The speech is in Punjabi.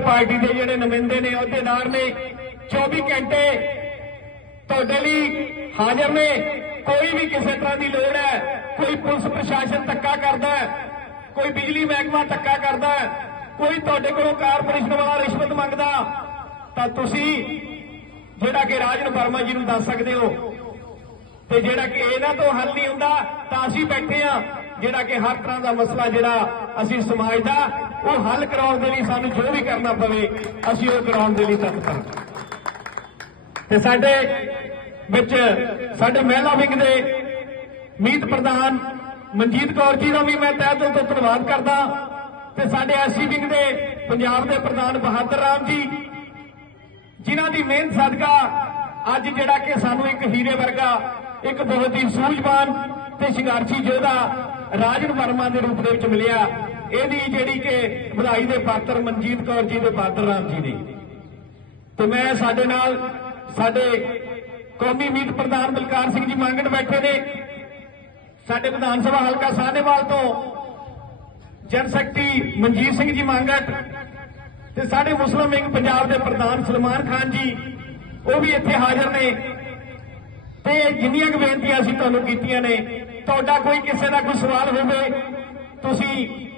ਪਾਰਟੀ ਦੇ ਜਿਹੜੇ ਨੁਮਾਇੰਦੇ ਨੇ ਅਹੁਦੇਦਾਰ ਨੇ। 24 ਘੰਟੇ ਤੁਹਾਡੇ ਲਈ ਹਾਜ਼ਰ ਨੇ। ਕੋਈ ਵੀ ਕਿਸੇ ਤਰ੍ਹਾਂ ਦੀ ਲੋੜ ਹੈ, ਕੋਈ ਪੁਲਿਸ ਪ੍ਰਸ਼ਾਸਨ ਧੱਕਾ ਕਰਦਾ ਕੋਈ ਬਿਜਲੀ ਮਹਿਕਮਾ ਧੱਕਾ ਕਰਦਾ ਕੋਈ ਤੁਹਾਡੇ ਕੋਲੋਂ ਕਾਰਪੋਰੇਸ਼ਨ ਵਾਲਾ ਰਿਸ਼ਵਤ ਮੰਗਦਾ, ਤਾਂ ਤੁਸੀਂ ਜਿਹੜਾ ਕਿ ਰਾਜਨ ਵਰਮਾ ਜੀ ਨੂੰ ਦੱਸ ਸਕਦੇ ਹੋ। ਤੇ ਜਿਹੜਾ ਕਿ ਇਹਨਾਂ ਤੋਂ ਹੱਲ ਨਹੀਂ ਹੁੰਦਾ, ਤਾਂ ਅਸੀਂ ਬੈਠੇ ਆ ਜਿਹੜਾ ਕਿ ਹਰ ਤਰ੍ਹਾਂ ਦਾ ਮਸਲਾ ਜਿਹੜਾ ਅਸੀਂ ਸਮਾਜ ਦਾ, ਉਹ ਹੱਲ ਕਰਾਉਣ ਦੇ ਲਈ ਸਾਨੂੰ ਜੋ ਵੀ ਕਰਨਾ ਪਵੇ, ਅਸੀਂ ਉਹ ਕਰਾਉਣ ਦੇ ਲਈ ਤਤਪਰ ਤੇ ਸਾਡੇ ਵਿੱਚ ਸਾਡੇ ਮਹਿਲਾ ਵਿੰਗ ਦੇ ਮੀਤ ਪ੍ਰਧਾਨ ਮਨਜੀਤ ਕੌਰ ਜੀ ਦਾ ਵੀ ਮੈਂ ਤਹਿ ਦਿਲ ਤੋਂ ਧੰਨਵਾਦ ਕਰਦਾ। ਤੇ ਸਾਡੇ ਐਸੀ ਵਿੰਗ ਦੇ ਪੰਜਾਬ ਦੇ ਪ੍ਰਧਾਨ ਬਹਾਦਰ ਰਾਮ ਜੀ, ਜਿਨ੍ਹਾਂ ਦੀ ਮਿਹਨਤ ਸਦਕਾ ਅੱਜ ਜਿਹੜਾ ਕਿ ਸਾਨੂੰ ਇੱਕ ਹੀਰੇ ਵਰਗਾ, ਇੱਕ ਬਹੁਤ ਹੀ ਸੂਝਵਾਨ ਤੇ ਸ਼ਿੰਗਾਰਸ਼ੀ ਯੋਧਾ ਰਾਜਨ ਵਰਮਾ ਦੇ ਰੂਪ ਦੇ ਵਿੱਚ ਮਿਲਿਆ, ਇਹਦੀ ਜਿਹੜੀ ਕਿ ਵਧਾਈ ਦੇ ਪਾਤਰ ਮਨਜੀਤ ਕੌਰ ਜੀ ਦੇ ਪਾਤਰ ਰਾਮ ਜੀ ਨੇ। ਤੇ ਮੈਂ ਸਾਡੇ ਨਾਲ ਸਾਡੇ ਕੌਮੀ ਮੀਤ ਪ੍ਰਧਾਨ ਬਲਕਾਰ ਸਿੰਘ ਜੀ ਮੰਗਣ ਬੈਠੇ ਨੇ। ਸਾਡੇ ਵਿਧਾਨ ਸਭਾ ਹਲਕਾ ਸਾਹਨੇਵਾਲ ਤੋਂ ਜਨ ਸੈਕਟਰੀ ਮਨਜੀਤ ਸਿੰਘ ਜੀ ਮੰਗਟ ਤੇ ਸਾਡੇ ਮੁਸਲਿਮ ਵਿੰਗ ਪੰਜਾਬ ਦੇ ਪ੍ਰਧਾਨ ਸਲਮਾਨ ਖਾਨ ਜੀ, ਉਹ ਵੀ ਇੱਥੇ ਹਾਜ਼ਰ ਨੇ। ਤੇ ਜਿੰਨੀਆਂ ਕੁ ਬੇਨਤੀਆਂ ਅਸੀਂ ਤੁਹਾਨੂੰ ਕੀਤੀਆਂ ਨੇ ਤੁਹਾਡਾ ਕੋਈ ਕਿਸੇ ਦਾ ਕੋਈ ਸਵਾਲ ਹੋਵੇ ਤੁਸੀਂ